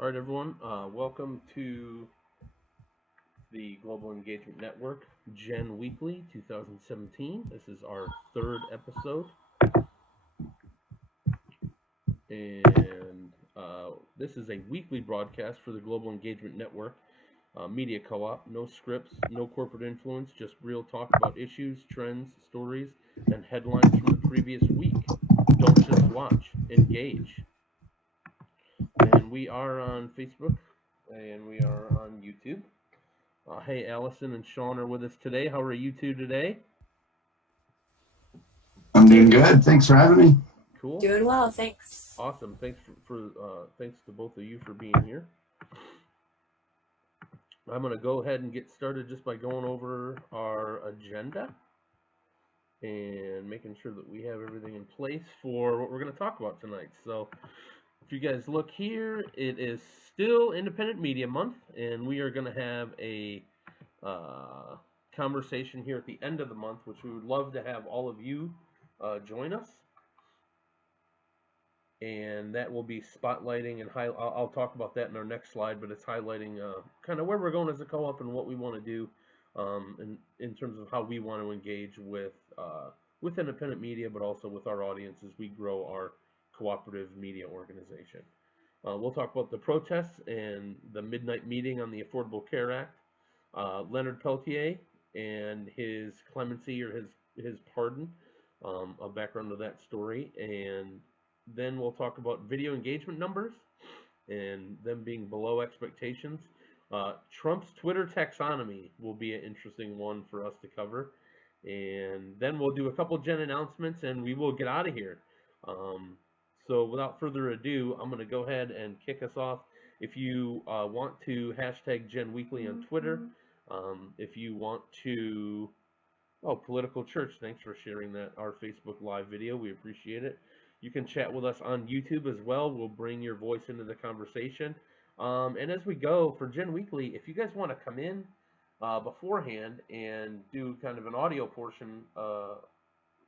All right, everyone. Welcome to the Global Engagement Network Gen Weekly 2017. This is our third episode, and this is a weekly broadcast for the Global Engagement Network Media Co-op. No scripts, no corporate influence, just real talk about issues, trends, stories, and headlines from the previous week. Don't just watch, engage. And we are on Facebook, and we are on YouTube. Hey, Allison and Sean are with us today. How are you two today? I'm doing good. Thanks for having me. Cool. Doing well, thanks. Awesome. Thanks thanks to both of you for being here. I'm going to go ahead and get started just by going over our agenda and making sure that we have everything in place for what we're going to talk about tonight. So, if you guys look here, it is still Independent Media Month, and we are going to have a conversation here at the end of the month, which we would love to have all of you join us. And that will be spotlighting and I'll talk about that in our next slide, but it's highlighting kind of where we're going as a co-op and what we want to do in terms of how we want to engage with independent media, but also with our audience as we grow our cooperative media organization. We'll talk about the protests and the midnight meeting on the Affordable Care Act, Leonard Peltier and his clemency or his pardon, a background of that story, and then we'll talk about video engagement numbers and them being below expectations. Trump's Twitter taxonomy will be an interesting one for us to cover. And then we'll do a couple Gen announcements and we will get out of here. So without further ado, I'm going to go ahead and kick us off. If you want to hashtag Gen Weekly on Twitter, if you want to, Political Church, thanks for sharing our Facebook Live video. We appreciate it. You can chat with us on YouTube as well. We'll bring your voice into the conversation. And as we go for Gen Weekly, if you guys want to come in beforehand and do kind of an audio portion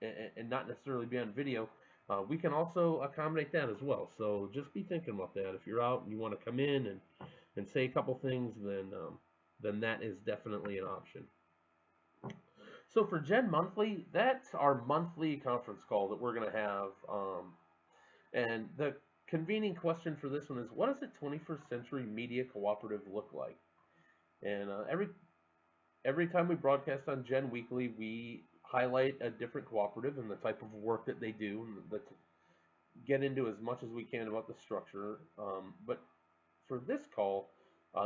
and not necessarily be on video, we can also accommodate that as well. So just be thinking about that. If you're out and you want to come in and say a couple things, then that is definitely an option. So for Gen Monthly, that's our monthly conference call that we're going to have. And the convening question for this one is, what does a 21st century media cooperative look like? And every time we broadcast on Gen Weekly, we highlight a different cooperative and the type of work that they do, and get into as much as we can about the structure. But for this call,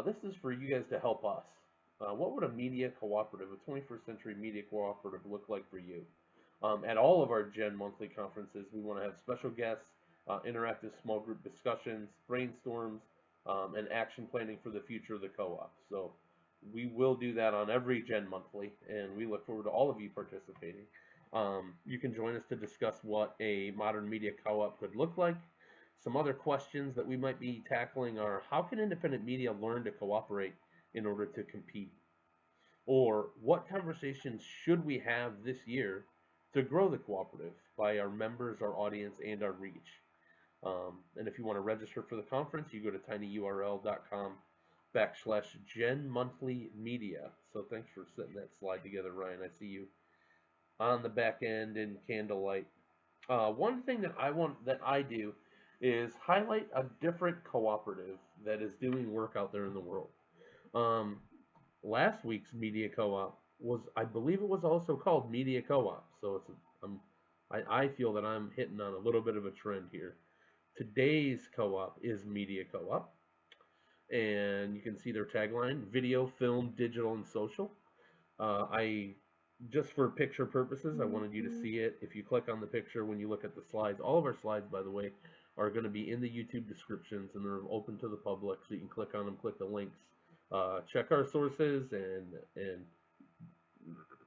this is for you guys to help us. What would a media cooperative, a 21st century media cooperative, look like for you? At all of our Gen Monthly conferences, we want to have special guests, interactive small group discussions, brainstorms, and action planning for the future of the co-op. So we will do that on every Gen Monthly, and we look forward to all of you participating. You can join us to discuss what a modern media co-op could look like. Some other questions that we might be tackling are, how can independent media learn to cooperate in order to compete? Or what conversations should we have this year to grow the cooperative by our members, our audience, and our reach? And if you want to register for the conference, you go to tinyurl.com/Gen Monthly Media. So thanks for setting that slide together, Ryan. I see you on the back end in candlelight. One thing that I do is highlight a different cooperative that is doing work out there in the world. Last week's media co-op was, I believe it was also called Media Co-op. So I feel that I'm hitting on a little bit of a trend here. Today's co-op is Media Co-op, and you can see their tagline: video, film, digital, and social. Just for picture purposes, I wanted you to see it. If you click on the picture when you look at the slides, all of our slides, by the way, are going to be in the YouTube descriptions, and they're open to the public, so you can click on them, click the links, check our sources, and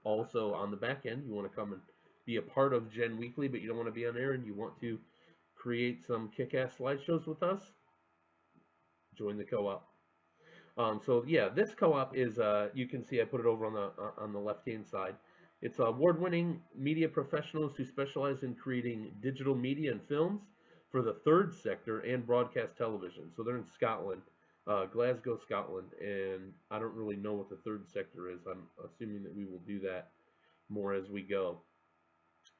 also on the back end, you want to come and be a part of Gen Weekly, but you don't want to be on air and you want to create some kick-ass slideshows with us, join the co-op. So yeah, this co-op is, you can see I put it over on the left-hand side. It's award-winning media professionals who specialize in creating digital media and films for the third sector and broadcast television. So they're in Scotland, Glasgow, Scotland, and I don't really know what the third sector is. I'm assuming that we will do that more as we go.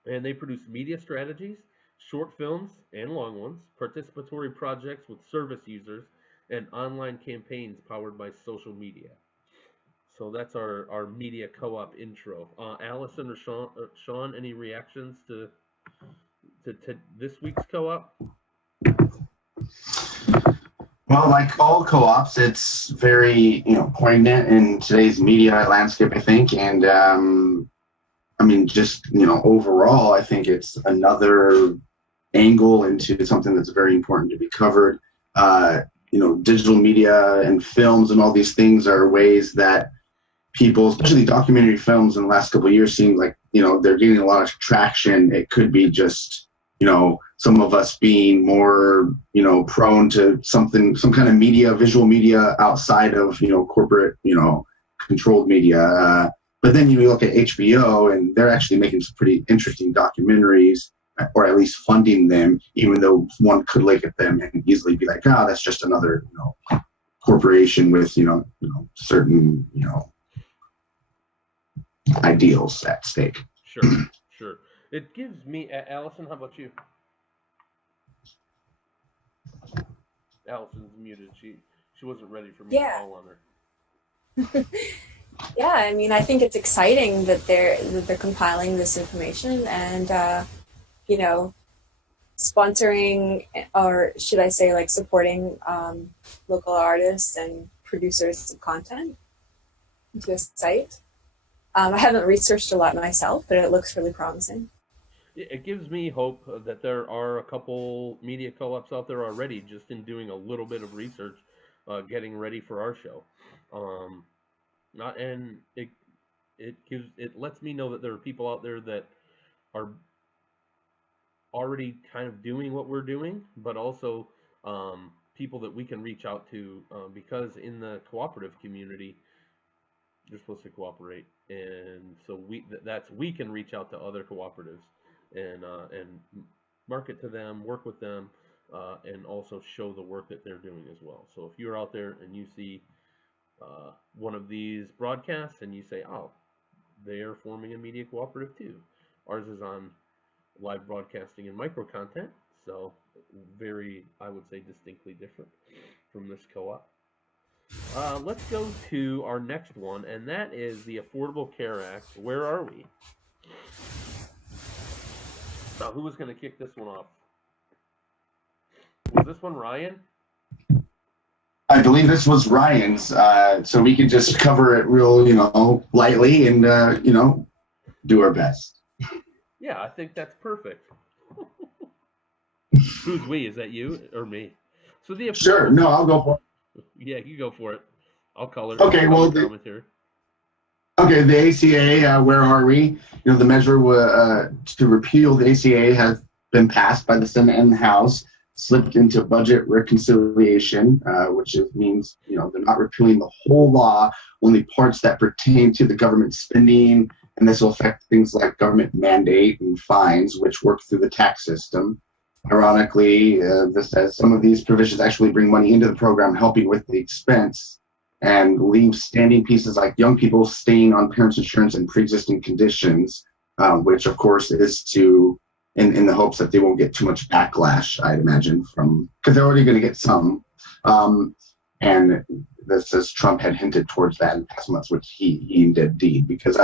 And they produce media strategies, short films and long ones, participatory projects with service users, and online campaigns powered by social media. So that's our media co-op intro. Allison or Sean, any reactions to this week's co-op? Well, like all co-ops, it's very poignant in today's media landscape, I think, and I mean, just overall, I think it's another angle into something that's very important to be covered. Digital media and films and all these things are ways that people, especially documentary films in the last couple of years, seem like they're getting a lot of traction. It could be just some of us being more prone to some kind of media, visual media outside of corporate controlled media. But then you look at HBO, and they're actually making some pretty interesting documentaries, or at least funding them, even though one could look at them and easily be like, that's just another corporation with certain ideals at stake. Sure, sure. It gives me, Allison, how about you? Allison's muted. She wasn't ready for me to Yeah. call on her. Yeah, I mean, I think it's exciting that they're compiling this information and you know sponsoring, or should I say, like, supporting local artists and producers of content into a site. I haven't researched a lot myself, but it looks really promising. It gives me hope that there are a couple media co-ops out there already, just in doing a little bit of research, getting ready for our show. Um, not and it lets me know that there are people out there that are already kind of doing what we're doing, but also people that we can reach out to, because in the cooperative community, you're supposed to cooperate, and so we can reach out to other cooperatives and market to them, work with them, and also show the work that they're doing as well. So if you're out there and you see one of these broadcasts and you say, "Oh, they are forming a media cooperative too," ours is on live broadcasting and micro content, so very, I would say, distinctly different from this co-op. Let's go to our next one, and that is the Affordable Care Act. Where are we? Who was going to kick this one off? Was this one Ryan? I believe this was Ryan's, so we could just cover it real, lightly and, do our best. Yeah, I think that's perfect. Who's we? Is that you or me? So the Sure. No, I'll go for it. Yeah, you go for it. I'll color. Okay. Well, commentary. Okay, the ACA, where are we? The measure to repeal the ACA has been passed by the Senate and the House, slipped into budget reconciliation, which means, they're not repealing the whole law, only parts that pertain to the government spending, and this will affect things like government mandate and fines, which work through the tax system. Ironically, this says some of these provisions actually bring money into the program, helping with the expense, and leave standing pieces like young people staying on parents' insurance and pre-existing conditions, which of course is in the hopes that they won't get too much backlash, I'd imagine, because they're already going to get some. And this says Trump had hinted towards that in past months, which he did indeed, because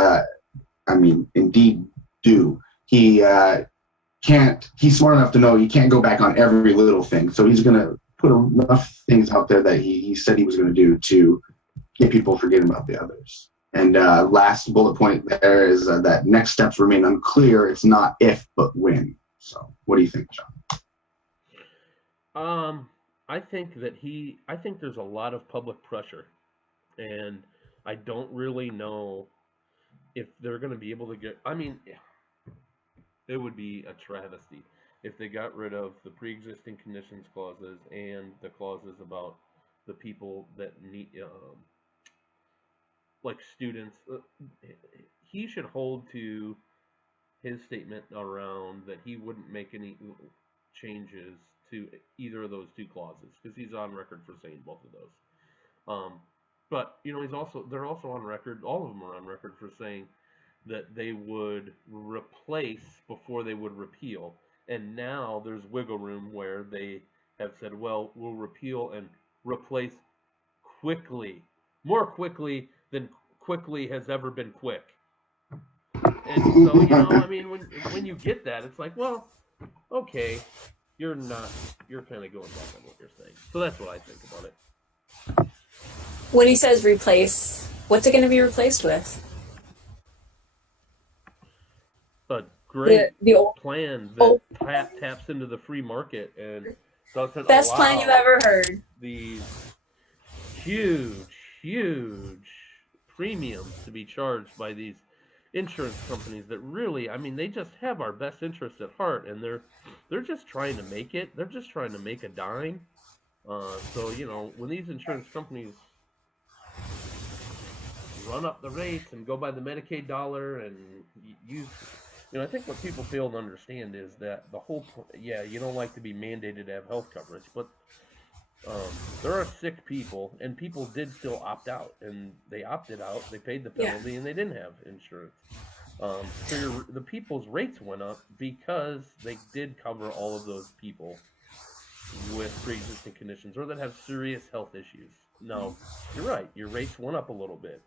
indeed do. He's smart enough to know he can't go back on every little thing. So he's going to put enough things out there that he said he was going to do to get people forgetting about the others. And last bullet point there is that next steps remain unclear. It's not if, but when. So what do you think, John? I think there's a lot of public pressure, and I don't really know if they're going to be able to get. I mean, it would be a travesty if they got rid of the pre-existing conditions clauses and the clauses about the people that need, like students. He should hold to his statement around that he wouldn't make any changes to either of those two clauses because he's on record for saying both of those. But they're also on record. All of them are on record for saying that they would replace before they would repeal. And now there's wiggle room where they have said, well, we'll repeal and replace quickly, more quickly than quickly has ever been quick. And so, I mean, when you get that, it's like, well, okay, you're kind of going back on what you're saying. So that's what I think about it. When he says replace, what's it going to be replaced with? A great the old, plan that taps into the free market and doesn't best allow plan you've ever heard. These huge premiums to be charged by these insurance companies that really, I mean, they just have our best interest at heart, and they're just trying to make it. They're just trying to make a dime. So when these insurance companies run up the rates and go by the Medicaid dollar and use, I think what people fail to understand is that the whole, you don't like to be mandated to have health coverage, but there are sick people, and people did still opt out, and they opted out, they paid the penalty, and they didn't have insurance. So the people's rates went up because they did cover all of those people with pre-existing conditions or that have serious health issues. Now, you're right, your rates went up a little bit.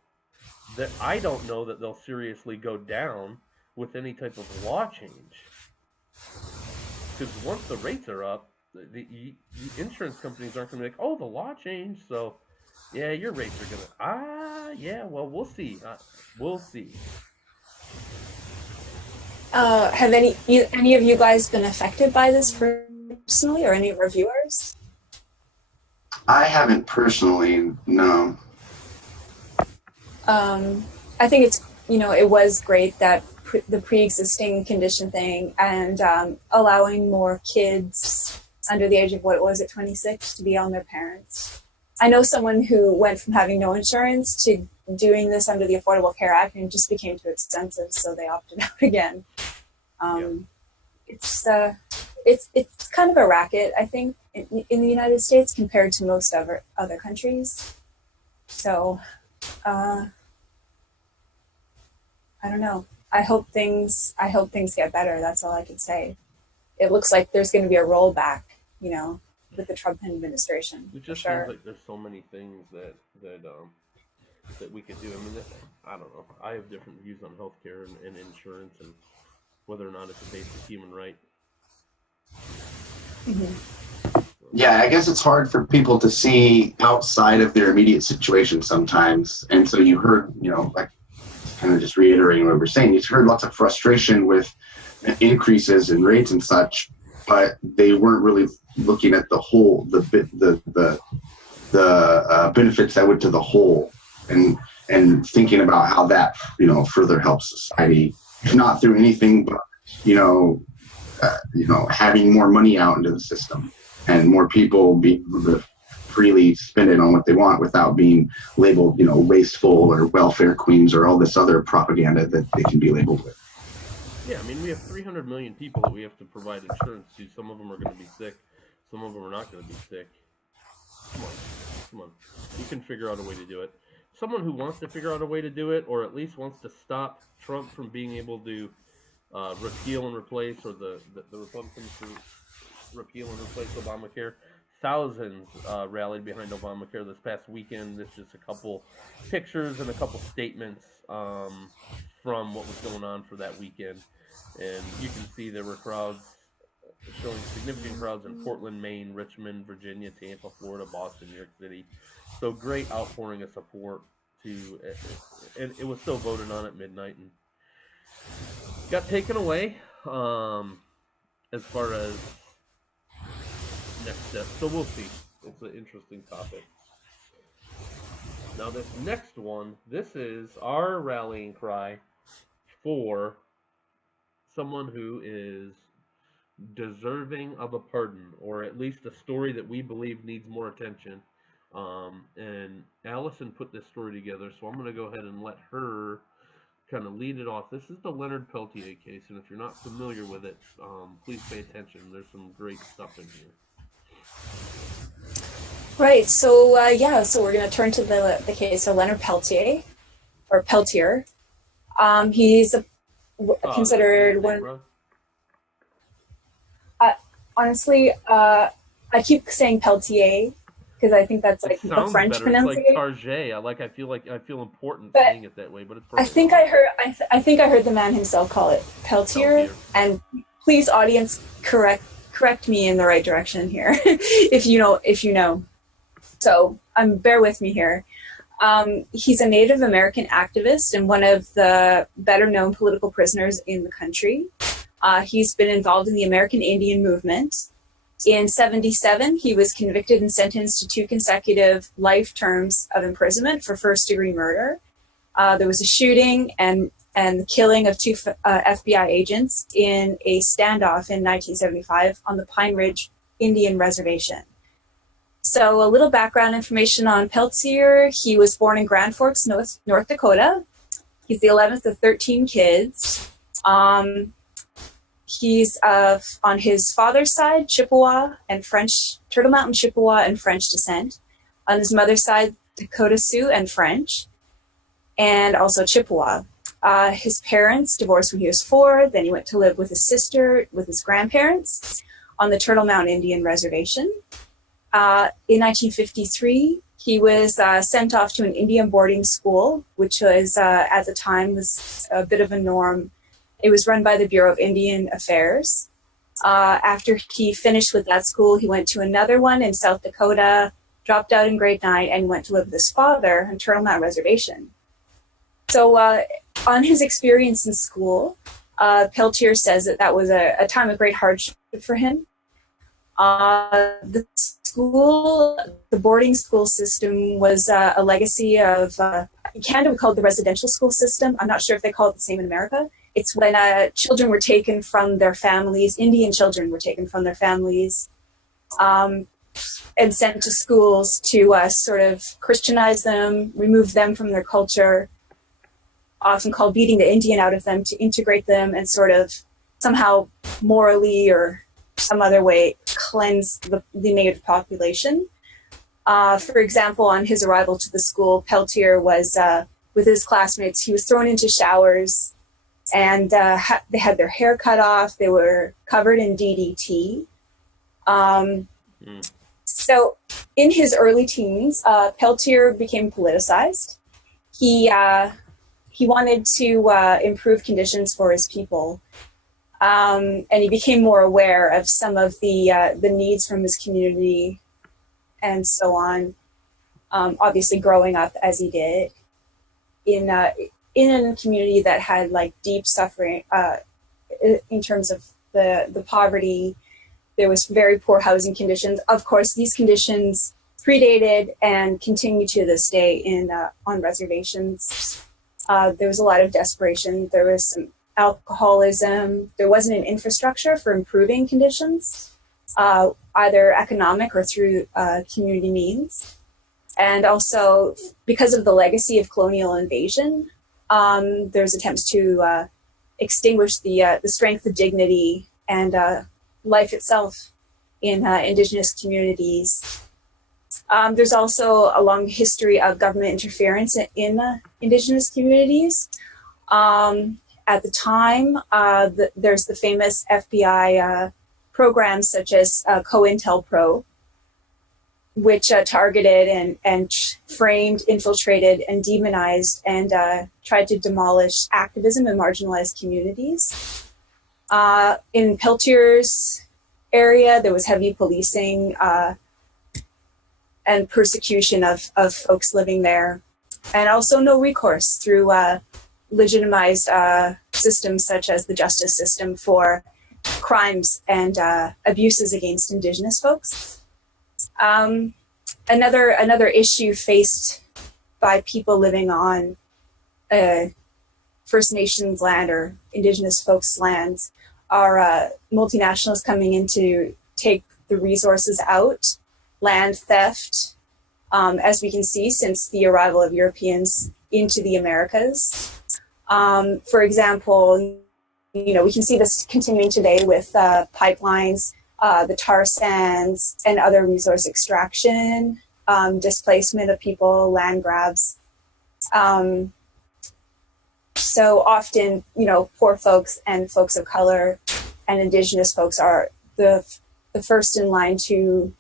That I don't know that they'll seriously go down with any type of law change. Because once the rates are up, the insurance companies aren't going to be like, oh, the law changed, so yeah, your rates are going to, well, we'll see. We'll see. Have any of you guys been affected by this personally, or any of our viewers? I haven't personally, no. I think it's, it was great that the pre-existing condition thing and allowing more kids under the age of, 26, to be on their parents. I know someone who went from having no insurance to doing this under the Affordable Care Act, and it just became too expensive, so they opted out again. It's kind of a racket, I think, in the United States compared to most other countries. So, I don't know. I hope things get better. That's all I can say. It looks like there's going to be a rollback, with the Trump administration. It just seems like there's so many things that we could do. I mean, I don't know. I have different views on healthcare and insurance and whether or not it's a basic human right. Mm-hmm. Yeah, I guess it's hard for people to see outside of their immediate situation sometimes. And so you heard, like kind of just reiterating what we're saying, you heard lots of frustration with increases in rates and such, but they weren't really looking at the whole, the benefits that went to the whole, and thinking about how that further helps society, not through anything but having more money out into the system and more people being able to freely spend it on what they want without being labeled wasteful or welfare queens or all this other propaganda that they can be labeled with. Yeah, I mean, we have 300 million people that we have to provide insurance to. Some of them are going to be sick. Some of them are not going to be sick. Come on. You can figure out a way to do it. Someone who wants to figure out a way to do it, or at least wants to stop Trump from being able to repeal and replace, or the Republicans to repeal and replace Obamacare. Thousands rallied behind Obamacare this past weekend. There's just a couple pictures and a couple statements from what was going on for that weekend. And you can see there were crowds, showing significant crowds in Portland, Maine, Richmond, Virginia, Tampa, Florida, Boston, New York City. So great outpouring of support and it was still voted on at midnight and got taken away as far as next steps. So we'll see. It's an interesting topic. Now this next one, this is our rallying cry for someone who is deserving of a pardon, or at least a story that we believe needs more attention. And Allison put this story together, so I'm going to go ahead and let her kind of lead it off. This is the Leonard Peltier case, and if you're not familiar with it, please pay attention. There's some great stuff in here. Right. So so we're going to turn to the case of Leonard Peltier or Peltier. He's That's a weird considered name, one. bro. Honestly, I keep saying Peltier because I think that's It like the sounds French better. It's like pronunciation. Target. I feel important But saying it that way, but it's I perfectly think fine. I think I heard the man himself call it Peltier. Peltier. And please, audience, correct me in the right direction here, if you know. So bear with me here. He's a Native American activist and one of the better known political prisoners in the country. He's been involved in the American Indian movement. In 77, he was convicted and sentenced to 2 consecutive life terms of imprisonment for first-degree murder. There was a shooting and the killing of 2 FBI agents in a standoff in 1975 on the Pine Ridge Indian Reservation. So a little background information on Peltier. He was born in Grand Forks, North Dakota. He's the 11th of 13 kids. He's on his father's side, Chippewa and French, Turtle Mountain Chippewa and French descent. On his mother's side, Dakota Sioux and French, and also Chippewa. His parents divorced when he was 4. Then he went to live with his sister, with his grandparents on the Turtle Mountain Indian Reservation. In 1953, he was sent off to an Indian boarding school, which was, at the time, was a bit of a norm. It was run by the Bureau of Indian Affairs. After he finished with that school, he went to another one in South Dakota, dropped out in grade 9, and went to live with his father on Turtle Mountain Reservation. So on his experience in school, Peltier says that was a time of great hardship for him. The boarding school system was a legacy of, in Canada we call it the residential school system. I'm not sure if they call it the same in America. It's when children were taken from their families, Indian children were taken from their families, and sent to schools to sort of Christianize them, remove them from their culture, often called beating the Indian out of them to integrate them and sort of somehow morally or some other way cleanse the native population. For example, on his arrival to the school, Peltier was, with his classmates, he was thrown into showers and they had their hair cut off. They were covered in DDT. So in his early teens, Peltier became politicized. He wanted to improve conditions for his people. And he became more aware of some of the needs from his community and so on. Obviously growing up as he did in a community that had like deep suffering in terms of the poverty. There was very poor housing conditions. Of course, these conditions predated and continue to this day on reservations. There was a lot of desperation. There was some alcoholism. There wasn't an infrastructure for improving conditions, either economic or through community means. And also, because of the legacy of colonial invasion, there's attempts to extinguish the strength of dignity and life itself in Indigenous communities. There's also a long history of government interference in Indigenous communities. At the time, there's the famous FBI programs such as COINTELPRO, which targeted and framed, infiltrated, and demonized and tried to demolish activism in marginalized communities. In Peltier's area, there was heavy policing and persecution of folks living there, and also no recourse through legitimized systems such as the justice system for crimes and abuses against Indigenous folks. Another issue faced by people living on First Nations land or Indigenous folks' lands are multinationals coming in to take the resources out, land theft, as we can see since the arrival of Europeans into the Americas. For example, we can see this continuing today with pipelines, the tar sands, and other resource extraction, displacement of people, land grabs. So often, poor folks and folks of color and Indigenous folks are the first in line to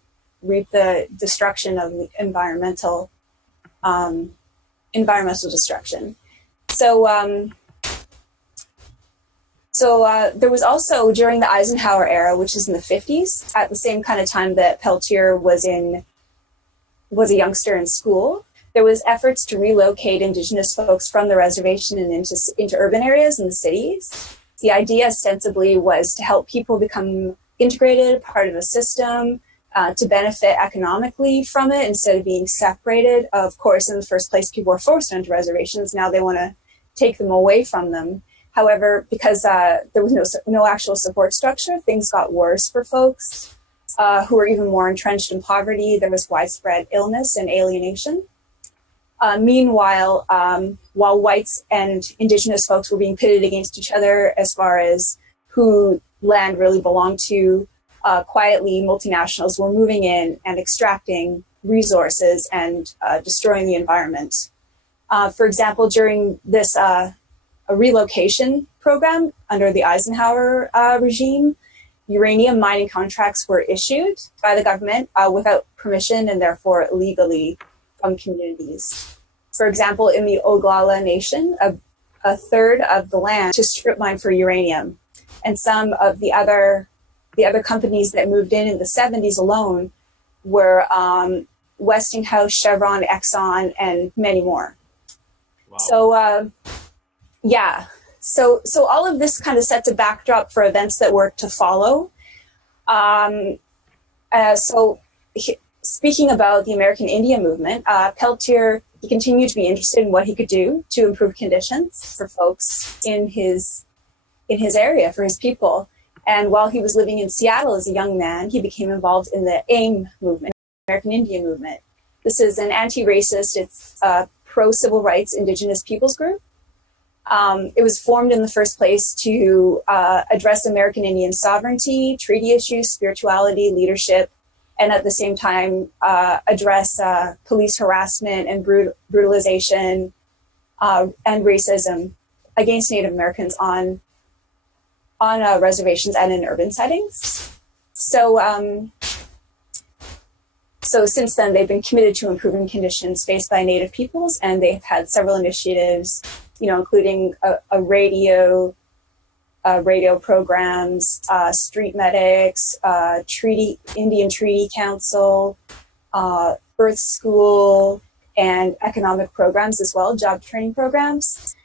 reap the destruction of the environmental destruction. So there was also, during the Eisenhower era, which is in the 50s, at the same kind of time that Peltier was a youngster in school, there was efforts to relocate Indigenous folks from the reservation and into urban areas in the cities. The idea ostensibly was to help people become integrated, part of a system, to benefit economically from it instead of being separated. Of course, in the first place, people were forced onto reservations. Now they want to take them away from them. However, because there was no actual support structure, things got worse for folks who were even more entrenched in poverty. There was widespread illness and alienation. Meanwhile, while whites and Indigenous folks were being pitted against each other as far as who land really belonged to, quietly multinationals were moving in and extracting resources and destroying the environment. For example, during this a relocation program under the Eisenhower regime, uranium mining contracts were issued by the government without permission and therefore illegally from communities. For example, in the Oglala Nation, a third of the land to strip mine for uranium, and some of the other companies that moved in the 70s alone were Westinghouse, Chevron, Exxon, and many more. Wow. So all of this kind of sets a backdrop for events that were to follow. Speaking about the American Indian movement, Peltier, he continued to be interested in what he could do to improve conditions for folks in his area, for his people. And while he was living in Seattle as a young man, he became involved in the AIM movement, American Indian movement. This is an anti-racist, it's a pro-civil rights Indigenous peoples group. It was formed in the first place to address American Indian sovereignty, treaty issues, spirituality, leadership, and at the same time address police harassment and brutalization and racism against Native Americans on reservations and in urban settings. So since then, they've been committed to improving conditions faced by Native peoples, and they've had several initiatives, including a radio programs, street medics, Indian Treaty Council, Earth School, and economic programs as well, job training programs.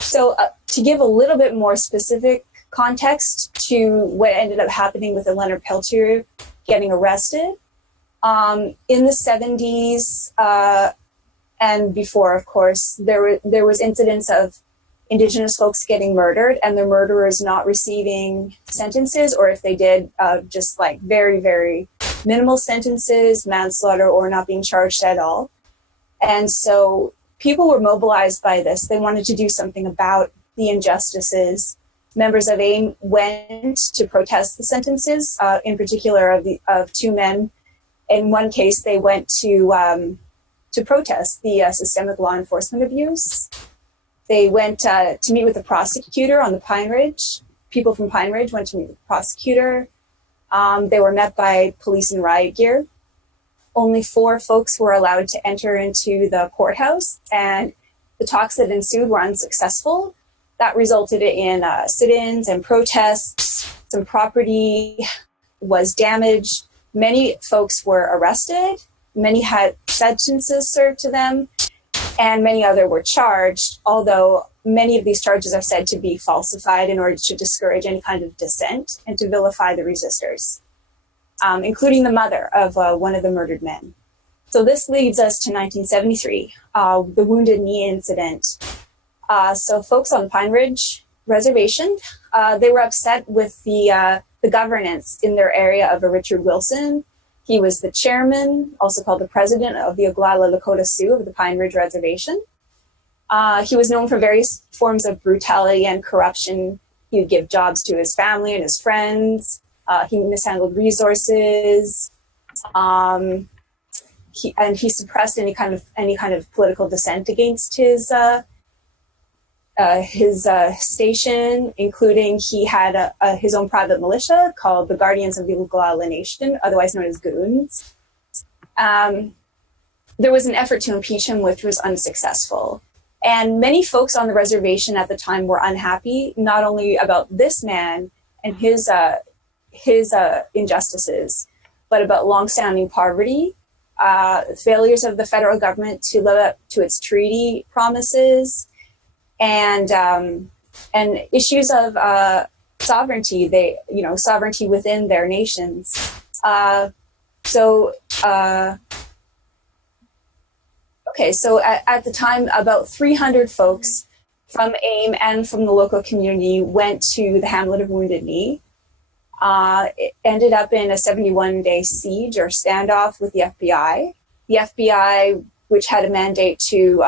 So to give a little bit more specific context to what ended up happening with Leonard Peltier getting arrested, in the 70s and before, of course, there was incidents of Indigenous folks getting murdered and the murderers not receiving sentences, or if they did, just like very, very minimal sentences, manslaughter, or not being charged at all. And so people were mobilized by this. They wanted to do something about the injustices. Members of AIM went to protest the sentences, in particular of two men. In one case, they went to protest the systemic law enforcement abuse. They went to meet with the prosecutor on the Pine Ridge. People from Pine Ridge went to meet with the prosecutor. They were met by police in riot gear. Only 4 folks were allowed to enter into the courthouse, and the talks that ensued were unsuccessful. That resulted in sit-ins and protests. Some property was damaged. Many folks were arrested. Many had sentences served to them, and many other were charged, although many of these charges are said to be falsified in order to discourage any kind of dissent and to vilify the resistors, including the mother of one of the murdered men. So this leads us to 1973, the Wounded Knee incident. So folks on Pine Ridge Reservation, they were upset with the governance in their area of a Richard Wilson. He was the chairman, also called the president of the Oglala Lakota Sioux of the Pine Ridge Reservation. He was known for various forms of brutality and corruption. He would give jobs to his family and his friends. He mishandled resources. He suppressed any kind of political dissent against his station, including he had his own private militia called the Guardians of the Oglala Nation, otherwise known as Goons. There was an effort to impeach him, which was unsuccessful. And many folks on the reservation at the time were unhappy, not only about this man and his injustices, but about longstanding poverty, failures of the federal government to live up to its treaty promises, and issues of sovereignty. Sovereignty within their nations. So at the time, about 300 folks from AIM and from the local community went to the hamlet of Wounded Knee. It ended up in a 71-day siege or standoff with the FBI. The FBI, which had a mandate to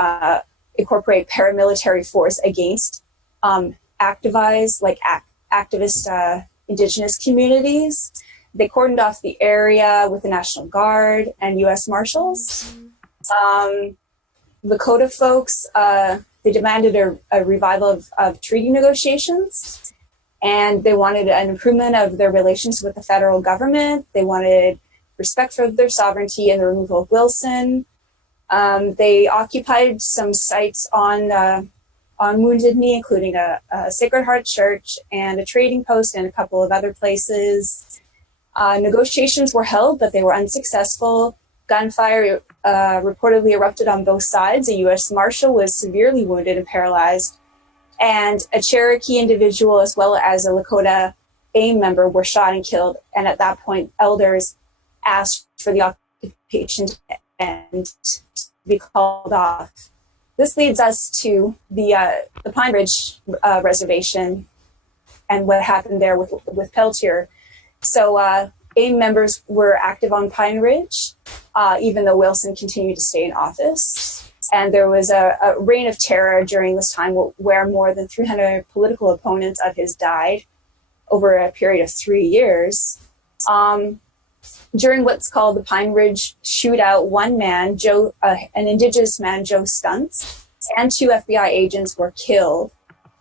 incorporate paramilitary force against activist indigenous communities. They cordoned off the area with the National Guard and U.S. Marshals. Lakota folks, they demanded a revival of treaty negotiations, and they wanted an improvement of their relations with the federal government. They wanted respect for their sovereignty and the removal of Wilson. They occupied some sites on Wounded Knee, including a Sacred Heart Church and a trading post and a couple of other places. Negotiations were held, but they were unsuccessful. Gunfire reportedly erupted on both sides. A U.S. Marshal was severely wounded and paralyzed. And a Cherokee individual as well as a Lakota AIM member were shot and killed. And at that point, elders asked for the occupation to end, to be called off. This leads us to the Pine Ridge Reservation and what happened there with Peltier. So AIM members were active on Pine Ridge, even though Wilson continued to stay in office. And there was a reign of terror during this time where more than 300 political opponents of his died over a period of 3 years. During what's called the Pine Ridge Shootout, one man, an indigenous man, Joe Stunts, and 2 FBI agents were killed.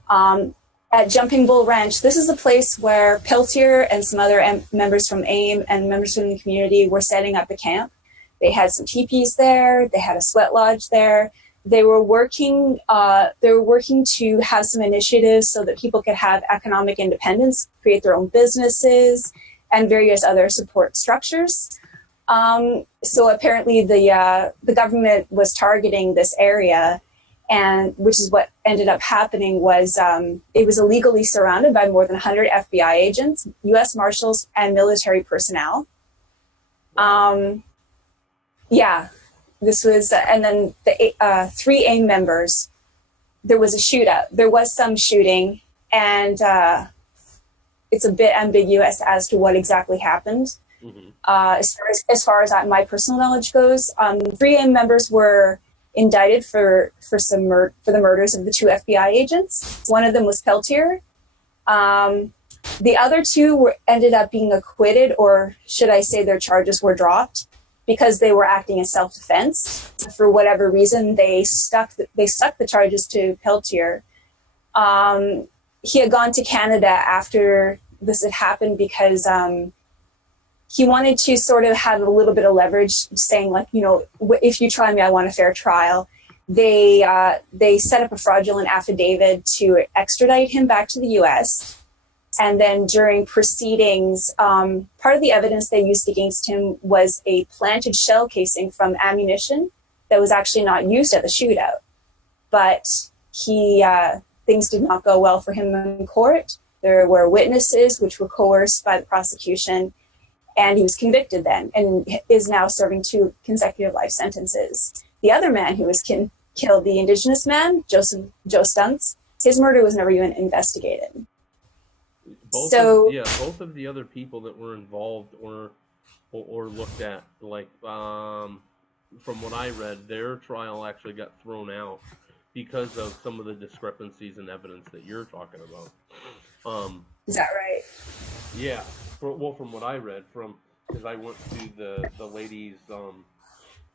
At Jumping Bull Ranch, this is a place where Peltier and some other members from AIM and members from the community were setting up a camp. They had some teepees there. They had a sweat lodge there. They were working to have some initiatives so that people could have economic independence, create their own businesses, and various other support structures. So apparently the government was targeting this area, and which is what ended up happening was it was illegally surrounded by more than 100 FBI agents, U.S. Marshals, and military personnel. This was, and then the 3 AIM members, there was a shootout. There was some shooting, and it's a bit ambiguous as to what exactly happened. Mm-hmm. As far as my personal knowledge goes, 3 AIM members were indicted for the murders of the 2 FBI agents. One of them was Peltier. The other 2 ended up being acquitted, or should I say their charges were dropped, because they were acting in self-defense. For whatever reason, they stuck the charges to Peltier. He had gone to Canada after this had happened because he wanted to sort of have a little bit of leverage, saying like, if you try me, I want a fair trial. They set up a fraudulent affidavit to extradite him back to the U.S. And then during proceedings, part of the evidence they used against him was a planted shell casing from ammunition that was actually not used at the shootout. But things did not go well for him in court. There were witnesses which were coerced by the prosecution, and he was convicted then and is now serving 2 consecutive life sentences. The other man who was killed, the indigenous man, Joe Stunts, his murder was never even investigated. Both of the other people that were involved or looked at, like from what I read, their trial actually got thrown out because of some of the discrepancies in evidence that you're talking about. Is that right? Yeah. from what I read, because I went to the lady's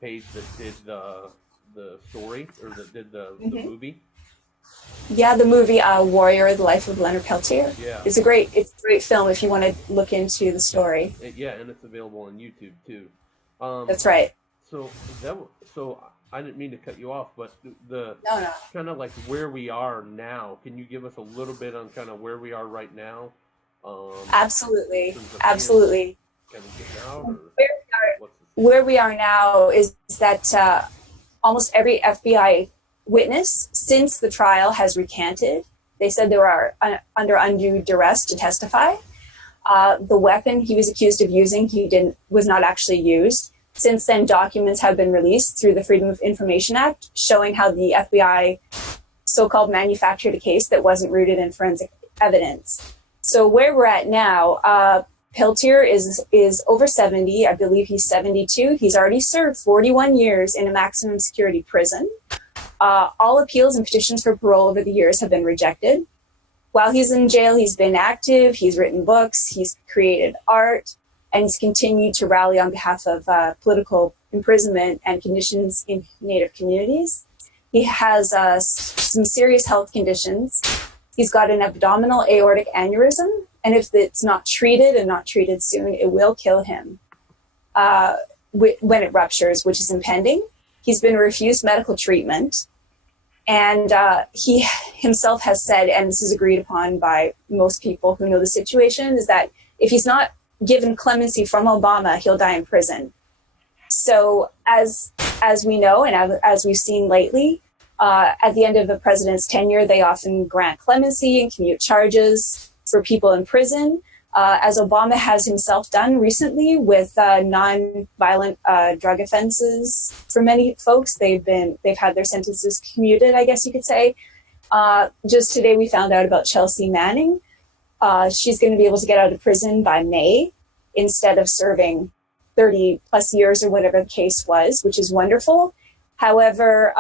page that did the story, or that did the movie. Yeah, the movie Warrior: The Life of Leonard Peltier. Yeah, it's a great film if you want to look into the story. Yeah, and it's available on YouTube too. That's right. So I didn't mean to cut you off, but the no. kind of like where we are now. Can you give us a little bit on kind of where we are right now? Absolutely. Where we are now is that almost every FBI witness since the trial has recanted. They said they were under undue duress to testify. The weapon he was accused of using, was not actually used. Since then, documents have been released through the Freedom of Information Act showing how the FBI so-called manufactured a case that wasn't rooted in forensic evidence. So where we're at now, Peltier is over 70. I believe he's 72. He's already served 41 years in a maximum security prison. All appeals and petitions for parole over the years have been rejected. While he's in jail, he's been active. He's written books. He's created art. And he's continued to rally on behalf of political imprisonment and conditions in Native communities. He has some serious health conditions. He's got an abdominal aortic aneurysm, and if it's not treated and not treated soon, it will kill him when it ruptures, which is impending. He's been refused medical treatment, and he himself has said, and this is agreed upon by most people who know the situation, is that if he's not given clemency from Obama, he'll die in prison. So as we know, and as we've seen lately, at the end of a president's tenure, they often grant clemency and commute charges for people in prison, as Obama has himself done recently with non-violent drug offenses. For many folks, they've had their sentences commuted, I guess you could say. Just today, we found out about Chelsea Manning. She's going to be able to get out of prison by May instead of serving 30 plus years or whatever the case was, which is wonderful. However,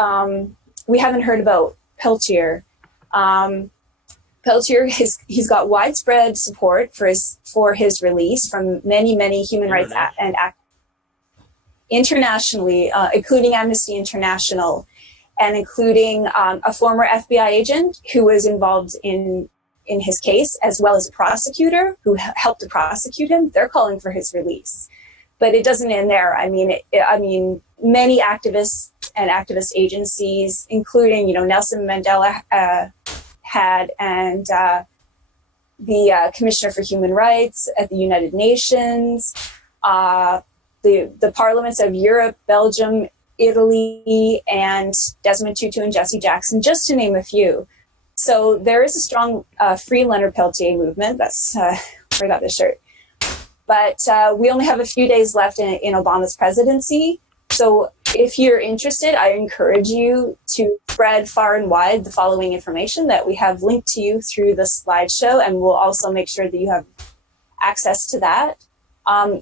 we haven't heard about Peltier. Peltier, he's got widespread support for his release from many human rights and internationally, including Amnesty International, and including a former FBI agent who was involved in his case, as well as a prosecutor who helped to prosecute him. They're calling for his release. But it doesn't end there. I mean, many activists and activist agencies, including, Nelson Mandela and the Commissioner for Human Rights at the United Nations, the parliaments of Europe, Belgium, Italy, and Desmond Tutu and Jesse Jackson, just to name a few. So there is a strong Free Leonard Peltier movement. That's where I got this shirt. But we only have a few days left in Obama's presidency. So if you're interested, I encourage you to spread far and wide the following information that we have linked to you through the slideshow, and we'll also make sure that you have access to that.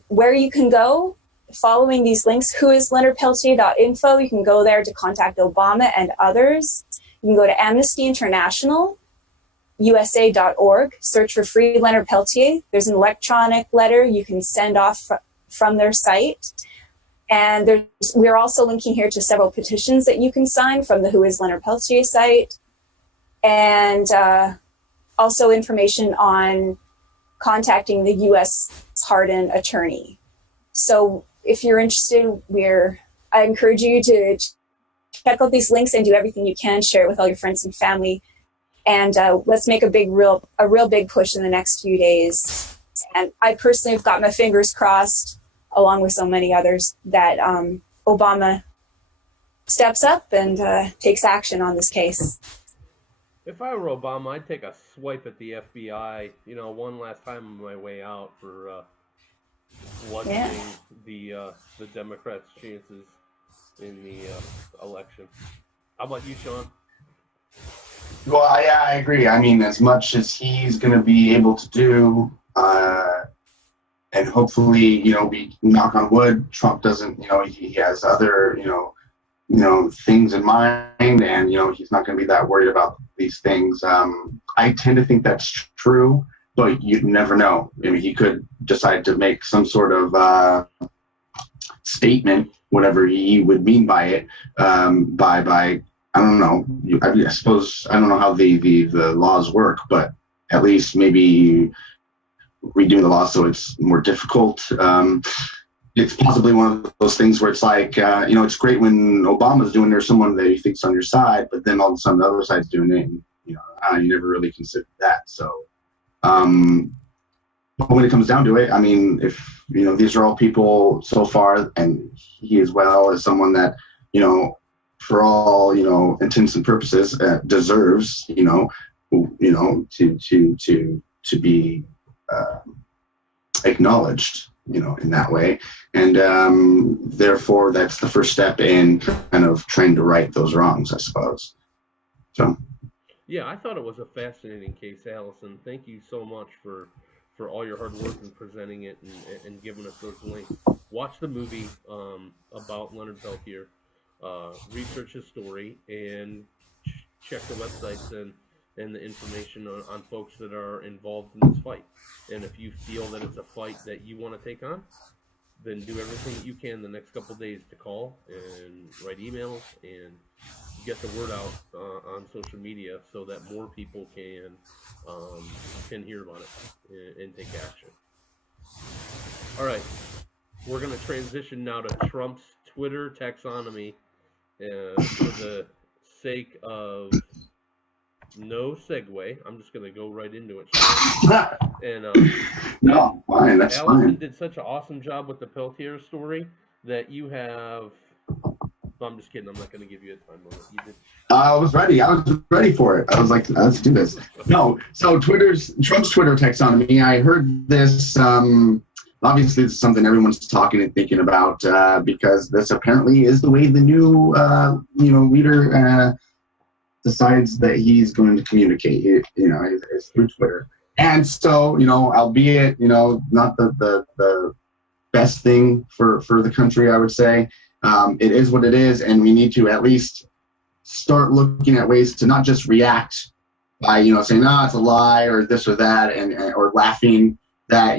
Where you can go, following these links, whoisleonardpeltier.info, you can go there to contact Obama and others. You can go to Amnesty International, USA.org, search for Free Leonard Peltier. There's an electronic letter you can send off from their site. And we're also linking here to several petitions that you can sign from the Who is Leonard Peltier site. And also information on contacting the U.S. pardon attorney. So if you're interested, I encourage you to check out these links and do everything you can, share it with all your friends and family. And let's make a real big push in the next few days. And I personally have got my fingers crossed, along with so many others, that Obama steps up and takes action on this case. If I were Obama, I'd take a swipe at the FBI, one last time on my way out for bludgeoning the Democrats' chances in the election. How about you, Sean? Well, I agree. I mean, as much as he's going to be able to do, and hopefully, we knock on wood, Trump doesn't, he has other, things in mind, and, he's not going to be that worried about these things. I tend to think that's true, but you never know. I mean, he could decide to make some sort of statement, whatever he would mean by it, by I don't know. I suppose I don't know how the laws work, but at least maybe redoing the law so it's more difficult. It's possibly one of those things where it's like, it's great when Obama's doing there's someone that he thinks on your side, but then all of a sudden the other side's doing it, and you never really considered that. So, but when it comes down to it, I mean, if these are all people so far, and he as well as someone that for all intents and purposes deserves to be acknowledged in that way, and therefore that's the first step in kind of trying to right those wrongs, I suppose. So yeah, I thought it was a fascinating case, Allison. Thank you so much for all your hard work in presenting it and giving us those links. Watch the movie about Leonard Peltier, research his story, and check the websites and the information on folks that are involved in this fight. And if you feel that it's a fight that you want to take on, then do everything that you can the next couple of days to call and write emails and get the word out on social media so that more people can hear about it and take action. All right, we're going to transition now to Trump's Twitter taxonomy for the sake of no segue. I'm just going to go right into it. And no, fine, that's Allison fine. did such an awesome job with the Peltier story that you have. I'm just kidding. I'm not going to give you a time limit. You did. I was ready for it. I was like, let's do this. No, so Trump's Twitter taxonomy. I heard this. Obviously, this is something everyone's talking and thinking about because this apparently is the way the new leader decides that he's going to communicate. It's through Twitter. And so, albeit not the best thing for the country, I would say. It is what it is, and we need to at least start looking at ways to not just react by saying, it's a lie or this or that, and or laughing. That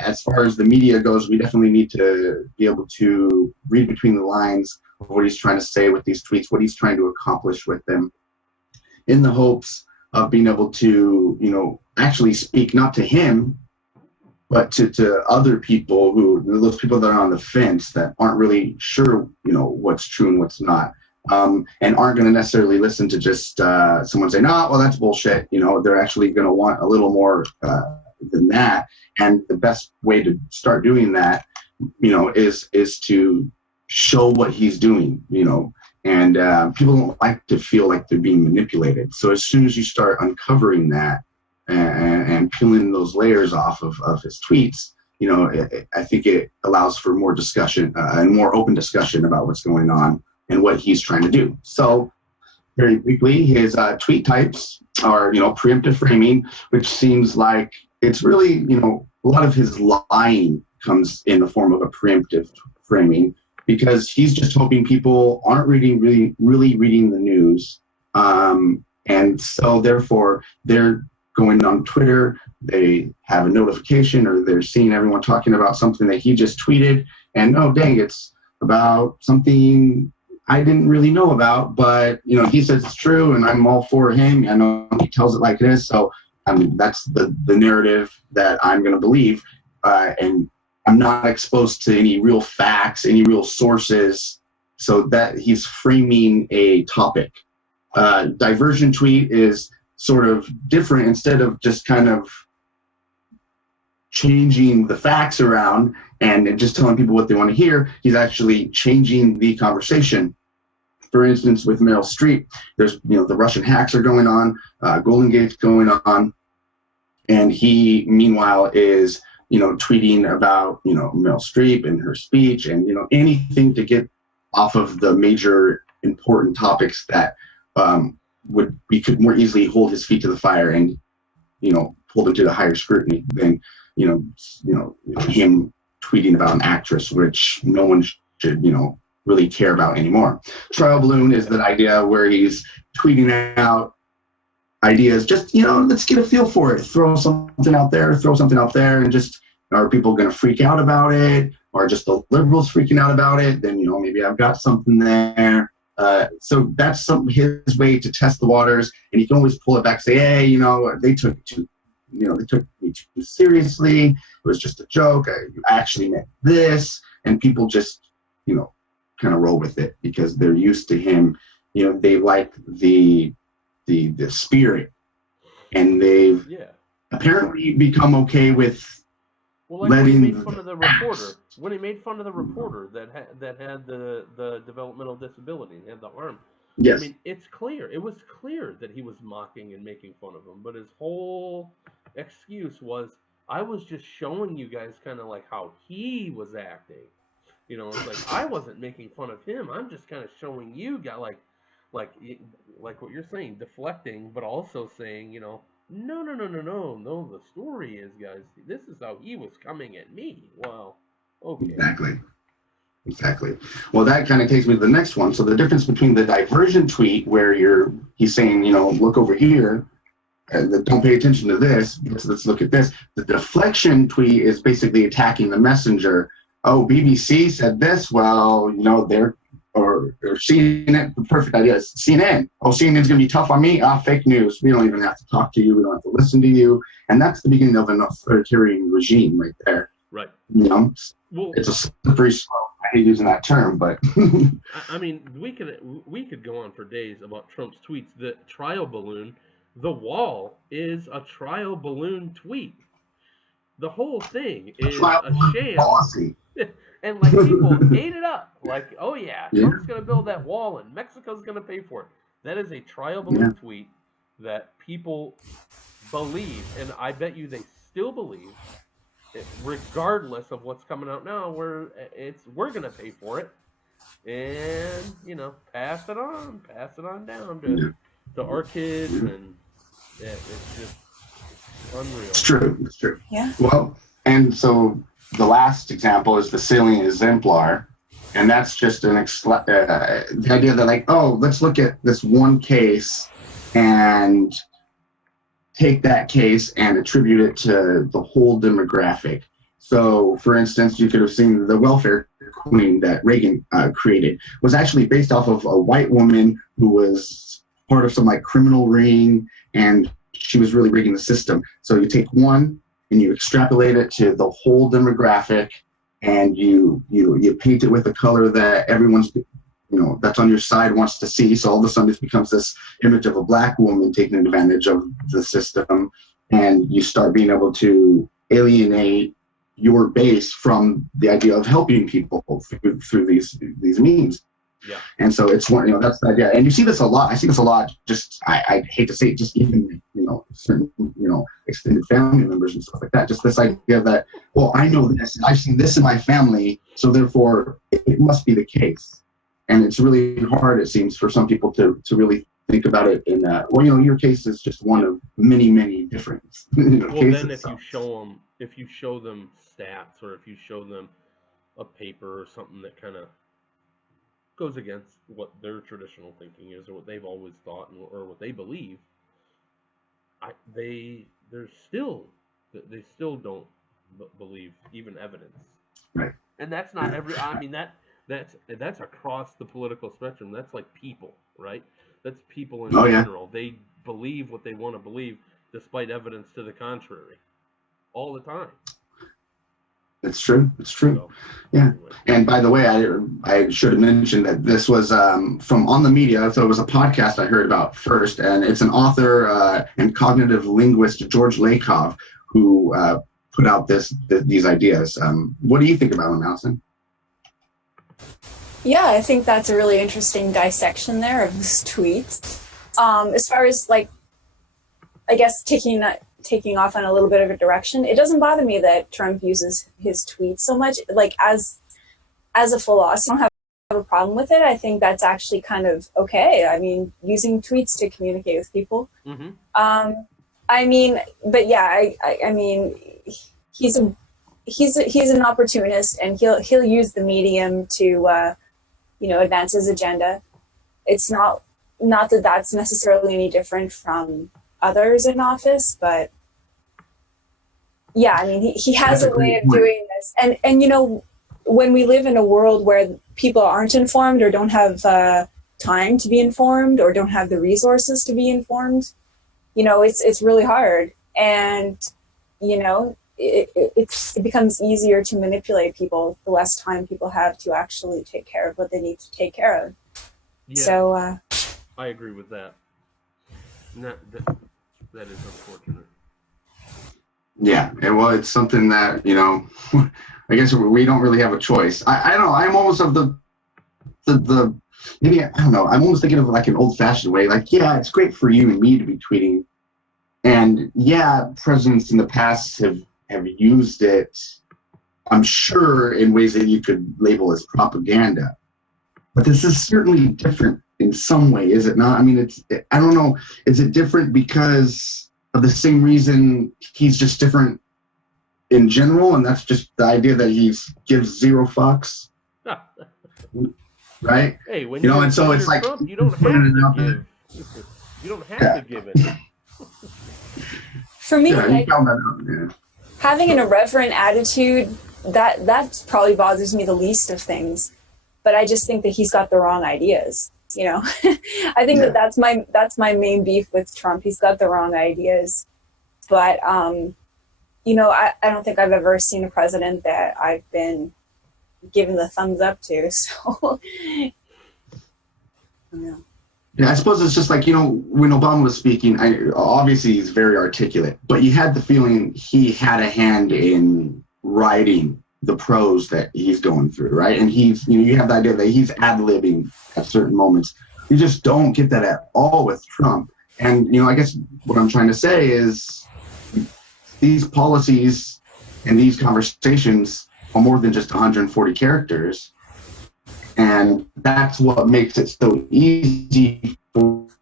as far as the media goes, we definitely need to be able to read between the lines of what he's trying to say with these tweets, what he's trying to accomplish with them, in the hopes of being able to actually speak not to him, but to other people those people that are on the fence that aren't really sure, what's true and what's not, and aren't going to necessarily listen to just someone saying, well, that's bullshit. They're actually going to want a little more than that. And the best way to start doing that, is to show what he's doing, and people don't like to feel like they're being manipulated. So as soon as you start uncovering that, and peeling those layers off of his tweets, I think it allows for more discussion and more open discussion about what's going on and what he's trying to do. So very briefly, his tweet types are, preemptive framing, which seems like it's really, a lot of his lying comes in the form of a preemptive framing, because he's just hoping people aren't really reading the news. And so therefore they're going on Twitter, they have a notification, or they're seeing everyone talking about something that he just tweeted, and dang, it's about something I didn't really know about, but he says it's true, and I'm all for him. I know he tells it like it is, so that's the narrative that I'm going to believe, and I'm not exposed to any real facts, any real sources, so that he's framing a topic. Diversion tweet is sort of different. Instead of just kind of changing the facts around and just telling people what they want to hear, he's actually changing the conversation. For instance, with Meryl Streep, there's the Russian hacks are going on, Golden Gate's going on, and he meanwhile is tweeting about Meryl Streep and her speech and anything to get off of the major important topics that could more easily hold his feet to the fire and hold him to the higher scrutiny than him tweeting about an actress, which no one should really care about anymore. Trial balloon is that idea where he's tweeting out ideas. Just, let's get a feel for it. Throw something out there, and just, are people going to freak out about it? Or just the liberals freaking out about it? Then, maybe I've got something there. So that's his way to test the waters. And he can always pull it back and say, hey, they took me too seriously. It was just a joke. I actually meant this. And people just, kind of roll with it because they're used to him. They like the spirit, and they've apparently become okay with when he made fun of the reporter. When he made fun of the reporter that had the developmental disability and had the arm. Yes. I mean, it's clear. It was clear that he was mocking and making fun of him, but his whole excuse was, I was just showing you guys kind of like how he was acting. It's like, I wasn't making fun of him. I'm just kind of showing you guys, like what you're saying, deflecting, but also saying, no. The story is, guys, this is how he was coming at me. Well, okay. Exactly. Well, that kind of takes me to the next one. So the difference between the diversion tweet, where he's saying, look over here, don't pay attention to this. Let's look at this. The deflection tweet is basically attacking the messenger. Oh, BBC said this. Well, they're or CNN. The perfect idea is CNN. Oh, CNN's going to be tough on me. Fake news. We don't even have to talk to you. We don't have to listen to you. And that's the beginning of an authoritarian regime right there. Right. Well, it's a slippery slope. I hate using that term, but I mean, we could go on for days about Trump's tweets. The trial balloon, the wall is a trial balloon tweet. The whole thing is a sham. Policy. And people ate it up. Like, oh yeah, Trump's going to build that wall and Mexico's going to pay for it. That is a trial balloon tweet that people believe, and I bet you they still believe, regardless of what's coming out now, we're going to pay for it, and pass it on down to our kids, and it's just unreal. It's true. Yeah. Well, and so the last example is the Salient Exemplar, and that's just the idea that let's look at this one case and take that case and attribute it to the whole demographic. So, for instance, you could have seen the welfare queen that Reagan created was actually based off of a white woman who was part of some criminal ring, and she was really rigging the system. So you take one and you extrapolate it to the whole demographic, and you paint it with a color that everyone's that's on your side wants to see. So all of a sudden it becomes this image of a black woman taking advantage of the system, and you start being able to alienate your base from the idea of helping people through these means. Yeah. And so it's one, that's the idea. And you see this a lot. I see this a lot. Just, I hate to say it, just even, certain, extended family members and stuff like that. Just this idea that, well, I know this, I've seen this in my family, so therefore it must be the case. And it's really hard, it seems, for some people to really think about it in that, your case is just one of many, many different cases. Then if you show them stats, or if you show them a paper or something that kind of goes against what their traditional thinking is, or what they've always thought, or what they believe, they still don't believe even evidence. Right. And that's not every. I mean, that's across the political spectrum. That's like people, right? That's people in general. They believe what they want to believe, despite evidence to the contrary, all the time. It's true. So, yeah. Anyway. And by the way, I should have mentioned that this was from On the Media. So it was a podcast I heard about first, and it's an author and cognitive linguist, George Lakoff, who put out these ideas. What do you think about them, Allison? Yeah, I think that's a really interesting dissection there of his tweets. As far as I guess taking off on a little bit of a direction, it doesn't bother me that Trump uses his tweets so much. As a philosopher, I don't have a problem with it. I think that's actually kind of okay. I mean, using tweets to communicate with people. Mm-hmm. I mean, but yeah, I mean, he's an opportunist, and he'll use the medium to advance his agenda. It's not that that's necessarily any different from others in office, but yeah, I mean, he has That's a a way great of point. doing this. And, you know, when we live in a world where people aren't informed or don't have time to be informed or don't have the resources to be informed, you know, it's really hard. And, you know, it becomes easier to manipulate people the less time people have to actually take care of what they need to take care of. Yeah, So, I agree with that. That is unfortunate. Yeah, and well, it's something that, you know, I guess we don't really have a choice. I don't know. I'm almost of the maybe, I don't know. I'm almost thinking of like an old fashioned way. Like, yeah, it's great for you and me to be tweeting. And yeah, presidents in the past have used it, I'm sure, in ways that you could label as propaganda. But this is certainly different in some way, is it not? I mean, I don't know. Is it different because of the same reason he's just different in general, and that's just the idea that he gives zero fucks, right? Hey, when You know, you're, and so when it's you're like Trump, you don't have putting it to out there. give. You don't have Yeah. to give it. for me, Yeah, you like, found that out, yeah. having an irreverent attitude, that probably bothers me the least of things. But I just think that he's got the wrong ideas. You know, I think Yeah. that's my main beef with Trump. He's got the wrong ideas. But you know, I don't think I've ever seen a president that I've been given the thumbs up to. So, yeah. Yeah, I suppose it's just like, you know, when Obama was speaking, obviously he's very articulate, but you had the feeling he had a hand in writing the prose that he's going through, right? And he's, you know, you have the idea that he's ad-libbing at certain moments. You just don't get that at all with Trump. And, you know, I guess what I'm trying to say is these policies and these conversations are more than just 140 characters. And that's what makes it so easy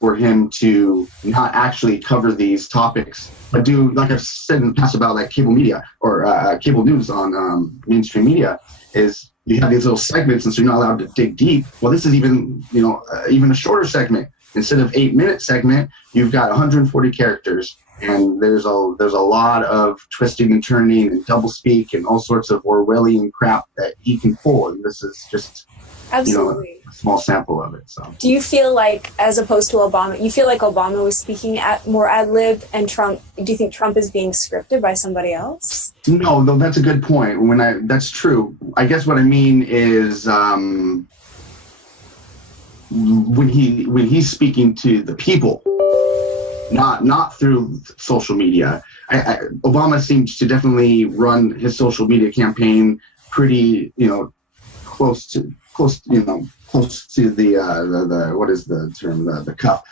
for him to not actually cover these topics, but do, like I've said in the past about like cable media or cable news on mainstream media, is you have these little segments, and so you're not allowed to dig deep. Well, this is even, you know, even a shorter segment. Instead of 8-minute segment, you've got 140 characters, and there's a lot of twisting and turning and doublespeak and all sorts of Orwellian crap that he can pull, and this is just, Absolutely. you know, a small sample of it. So Do you feel like, as opposed to Obama, you feel like Obama was speaking more ad lib, and Trump? Do you think Trump is being scripted by somebody else? no, though that's a good point. That's true. I guess what I mean is when he's speaking to the people, not through social media. Obama seems to definitely run his social media campaign pretty, you know, close to the what is the term, the cuff.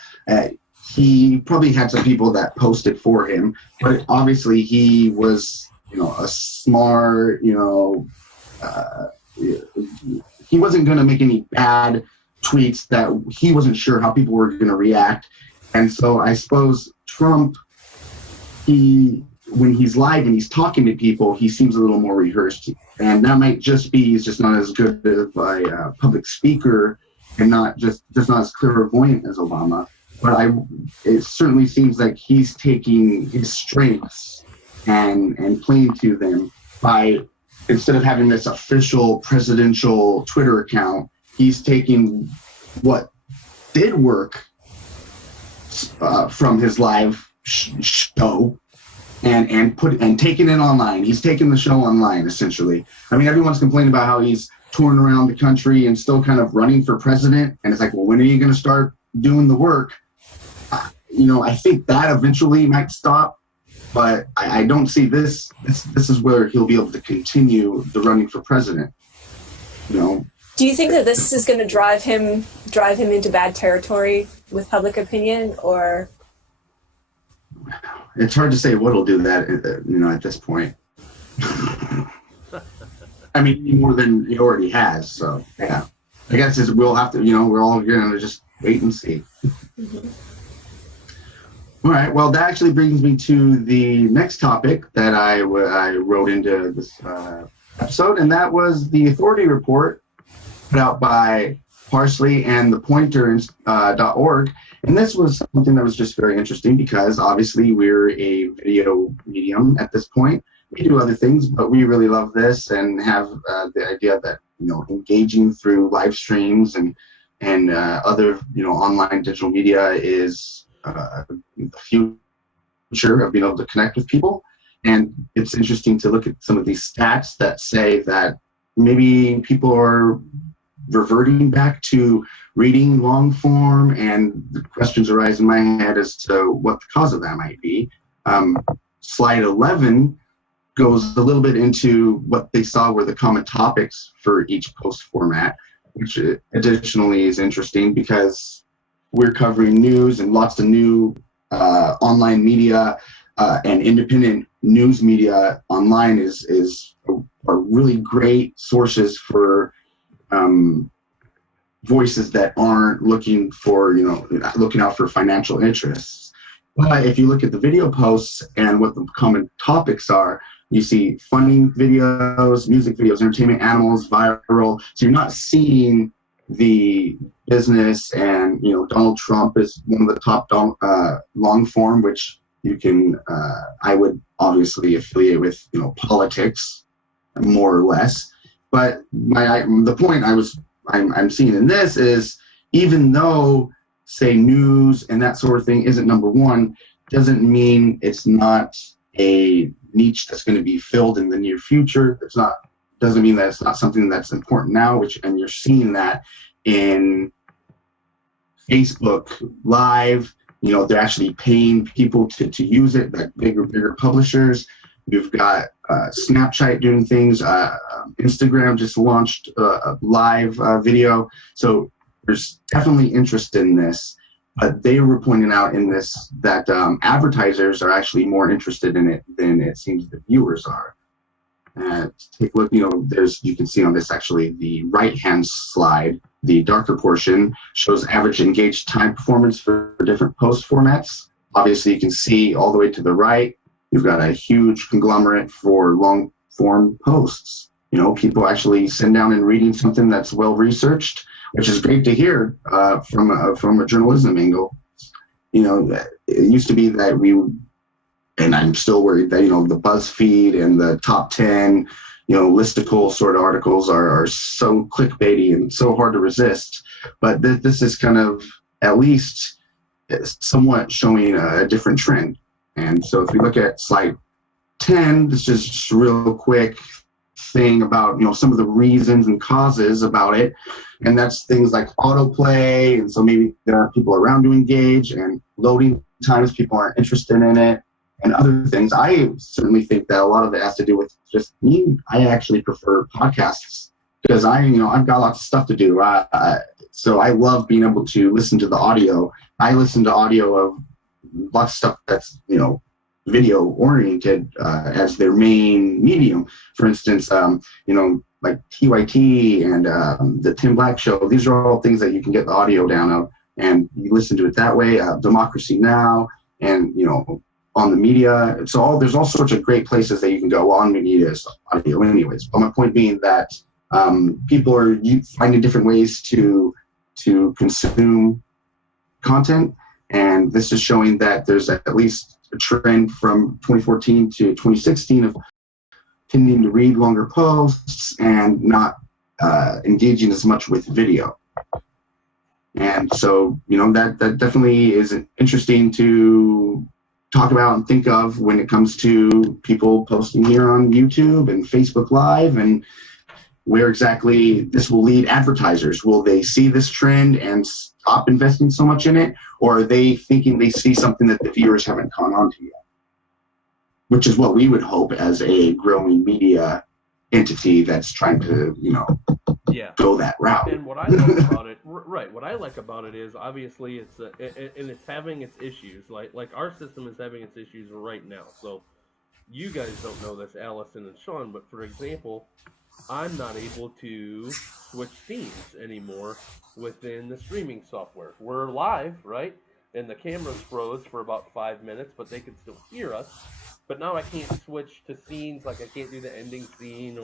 He probably had some people that posted for him, but obviously he was, you know, a smart, you know, he wasn't going to make any bad tweets that he wasn't sure how people were going to react. And so I suppose Trump, when he's live and he's talking to people, he seems a little more rehearsed. And that might just be he's just not as good of a public speaker and not as clairvoyant as Obama. But it certainly seems like he's taking his strengths and playing to them by, instead of having this official presidential Twitter account, he's taking what did work from his live show and taking it online. He's taking the show online, essentially. I mean, everyone's complaining about how he's touring around the country and still kind of running for president. And it's like, well, when are you going to start doing the work? You know, I think that eventually might stop, but I don't see this. This is where he'll be able to continue the running for president. You know. Do you think that this is going to drive him into bad territory with public opinion, or? It's hard to say what'll do that, you know, at this point. I mean, more than he already has. So yeah, I guess we'll have to, you know, we're all going to just wait and see. Mm-hmm. All right. Well, that actually brings me to the next topic that I wrote into this episode, and that was the authority report put out by Parsley and the Pointer.org. And this was something that was just very interesting because obviously we're a video medium at this point. We do other things, but we really love this and have the idea that, engaging through live streams and other, online digital media is the future of being able to connect with people. And it's interesting to look at some of these stats that say that maybe people are reverting back to reading long form, and the questions arise in my head as to what the cause of that might be. Slide 11 goes a little bit into what they saw were the common topics for each post format, which additionally is interesting because we're covering news, and lots of new online media and independent news media online are really great sources for voices that aren't looking out for financial interests. But if you look at the video posts and what the common topics are, you see funny videos, music videos, entertainment, animals, viral. So you're not seeing the business, and Donald Trump is one of the top long form, which you can I would obviously affiliate with politics more or less. But the point I'm seeing in this is, even though say news and that sort of thing isn't number one, doesn't mean it's not a niche that's going to be filled in the near future. Doesn't mean that it's not something that's important now, and you're seeing that in Facebook Live. They're actually paying people to use it, like bigger publishers. You've got Snapchat doing things. Instagram just launched a live video. So there's definitely interest in this. But they were pointing out in this that advertisers are actually more interested in it than it seems the viewers are. Take a look, you can see on this, actually, the right-hand slide, the darker portion shows average engaged time performance for different post formats. Obviously, you can see all the way to the right, you've got a huge conglomerate for long form posts. People actually sitting down and reading something that's well researched, which is great to hear from a journalism angle. It used to be that and I'm still worried that the BuzzFeed and the top 10 listicle sort of articles are so clickbaity and so hard to resist. But this is kind of at least somewhat showing a different trend. And so if we look at slide 10, this is just a real quick thing about some of the reasons and causes about it, and that's things like autoplay, and so maybe there aren't people around to engage, and loading times, people aren't interested in it, and other things. I certainly think that a lot of it has to do with just me. I actually prefer podcasts because I've got lots of stuff to do. So I love being able to listen to the audio. I listen to audio of lots of stuff that's video oriented as their main medium. For instance, like TYT and the Tim Black Show. These are all things that you can get the audio down of, and you listen to it that way. Democracy Now! And on the media. So there's all sorts of great places that you can go on media's audio anyways. But my point being that people are finding different ways to consume content, and this is showing that there's at least a trend from 2014 to 2016 of tending to read longer posts and not engaging as much with video. And so, that definitely is interesting to talk about and think of when it comes to people posting here on YouTube and Facebook Live, and where exactly this will lead advertisers. Will they see this trend and stop investing so much in it, or are they thinking they see something that the viewers haven't caught on to yet? Which is what we would hope as a growing media entity that's trying to, go that route. And what I like about it, right? What I like about it is obviously it's having its issues. Like our system is having its issues right now. So you guys don't know this, Allison and Sean, but for example, I'm not able to switch scenes anymore within the streaming software. We're live, right? And the camera's froze for about 5 minutes, but they can still hear us. But now I can't switch to scenes, like I can't do the ending scene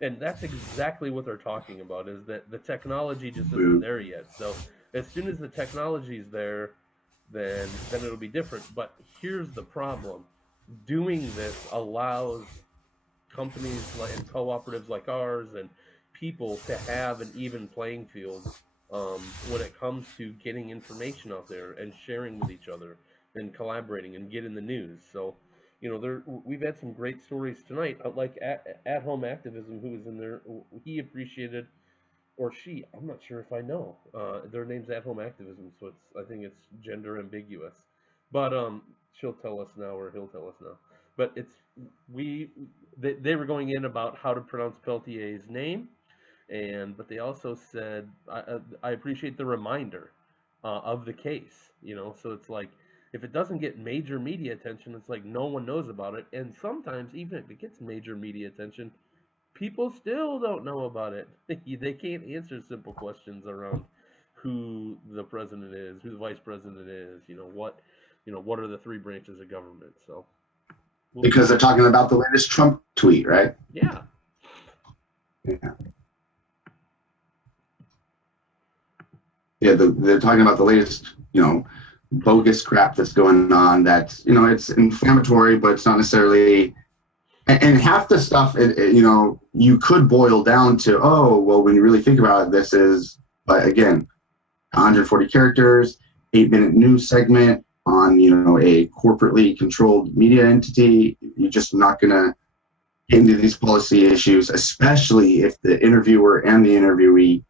and that's exactly what they're talking about, is that the technology just isn't there yet. So As soon as the technology's there, then it'll be different. But here's the problem: doing this allows companies and cooperatives like ours and people to have an even playing field when it comes to getting information out there and sharing with each other and collaborating and getting the news. So, we've had some great stories tonight. Like at Home Activism, who was in there, he appreciated, or she, I'm not sure if I know. Their name's At Home Activism, so I think it's gender ambiguous. But she'll tell us now, or he'll tell us now. But they were going in about how to pronounce Peltier's name, but they also said, I appreciate the reminder of the case. So it's like, if it doesn't get major media attention, it's like no one knows about it. And sometimes, even if it gets major media attention, people still don't know about it. They can't answer simple questions around who the president is, who the vice president is, what are the three branches of government. So because they're talking about the latest Trump tweet, right? Yeah. They're talking about the latest, bogus crap that's going on. That's, it's inflammatory, but it's not necessarily. And half the stuff, you could boil down to, when you really think about it, this is, but again, 140 characters, 8-minute news segment on, a corporately controlled media entity. You're just not going to get into these policy issues, especially if the interviewer and the interviewee